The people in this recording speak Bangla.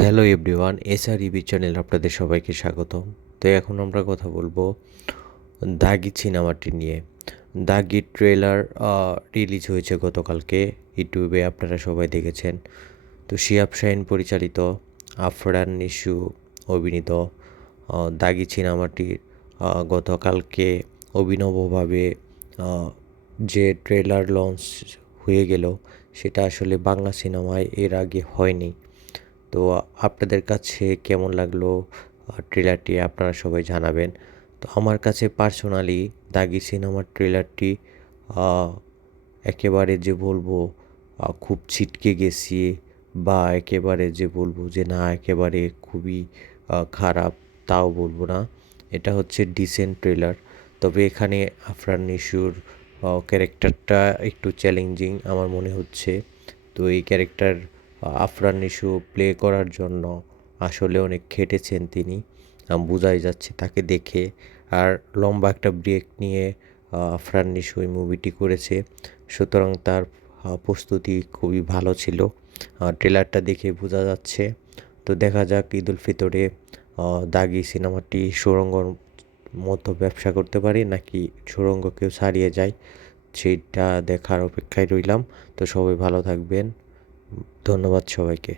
হ্যালো এভরিওয়ান, এসআরইবি চ্যানেল আপনাদের সবাইকে স্বাগতম। তো এখন আমরা কথা বলবো দাগি সিনেমাটি নিয়ে। দাগি ট্রেলার রিলিজ হয়েছে গতকালকে, ইউটিউবে আপনারা সবাই দেখেছেন। তো শিহাব শাহিন পরিচালিত, আফরান নিশু অভিনীত দাগি সিনেমাটির গতকালকে অভিনবভাবে যে ট্রেলার লঞ্চ হয়ে গেল, সেটা আসলে বাংলা সিনেমায় এর আগে হয়নি। তো আপনাদের কাছে কেমন লাগলো ট্রেলারটি আপনারা সবাই জানাবেন। তো আমার কাছে পার্সোনালি দাগি সিনেমার ট্রেলারটি একেবারে যে বলবো খুব ছিটকে গেছি, বা একেবারে যে বলবো যে না একেবারে খুবই খারাপ, তাও বলবো না। এটা হচ্ছে ডিসেন্ট ট্রেলার। তবে এখানে আফরান নিশুর ক্যারেক্টারটা একটু চ্যালেঞ্জিং আমার মনে হচ্ছে। তো এই ক্যারেক্টার আফরান নিশু প্লে করার জন্য আসলে অনেক খেটেছেন তিনি, বোঝাই যাচ্ছে তাকে দেখে। আর লম্বা একটা ব্রেক নিয়ে আফরান নিশু এই মুভিটি করেছে, সুতরাং তার প্রস্তুতি খুবই ভালো ছিল, ট্রেলারটা দেখে বোঝা যাচ্ছে। তো দেখা যাক ঈদ উল ফিতরে দাগি সিনেমাটি সুড়ঙ্গর মতো ব্যবসা করতে পারে নাকি সুড়ঙ্গকেও ছাড়িয়ে যায়, সেইটা দেখার অপেক্ষায় রইলাম। তো সবাই ভালো থাকবেন, ধন্যবাদ সবাইকে।